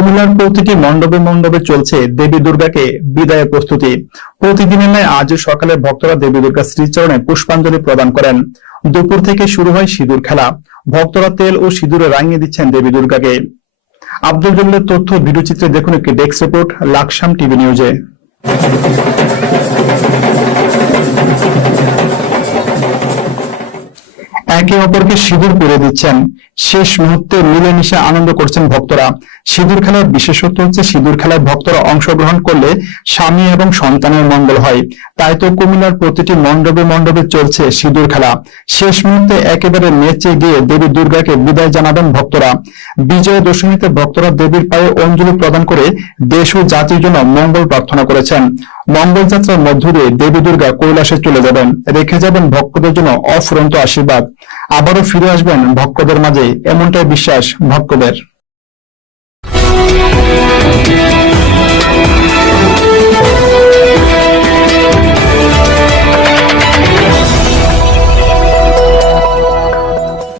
কুমিল্লার প্রতিটি মণ্ডপে মণ্ডপে চলছে দেবী দুর্গাকে বিদায়ের প্রস্তুতি। প্রতিদিনের ন্যায় আজও সকালে ভক্তরা দেবী দুর্গা শ্রীচরণে পুষ্পাঞ্জলি প্রদান করেন। দুপুর থেকে শুরু হয় সিঁদুর খেলা। ভক্তরা তেল ও সিঁদুরে রাঙিয়ে দিচ্ছেন দেবী দুর্গাকে। আব্দুল জলিলের তথ্য ভিডিওচিত্রে দেখুন একটি ডেস্ক রিপোর্ট, লাকসাম টিভি নিউজে। একে অপরকে সিঁদুর পরে দিচ্ছেন। শেষ মুহূর্তে মিলেমিশে আনন্দ করছেন ভক্তরা। সিঁদুর খেলার বিশেষত্ব হচ্ছে সিঁদুর খেলায় ভক্তরা অংশগ্রহণ করলে স্বামী এবং সন্তানের মঙ্গল হয়। তাই তো কুমিল্লার প্রতিটি মণ্ডপে মণ্ডপে চলছে সিঁদুর খেলা। শেষ মুহূর্তে একেবারে নেচে গিয়ে দেবী দুর্গাকে বিদায় জানাবেন ভক্তরা। বিজয় দশমীতে ভক্তরা দেবীর পায়ে অঞ্জলি প্রদান করে দেশ ও জাতির জন্য মঙ্গল প্রার্থনা করেছেন। মঙ্গল যাত্রার মধ্য দিয়ে দেবী দুর্গা কৈলাসে চলে যাবেন। রেখে যাবেন ভক্তদের জন্য অফুরন্ত আশীর্বাদ। আবারও ফিরে আসবেন ভক্তদের মাঝে এমনটাই বিশ্বাস ভক্তদের।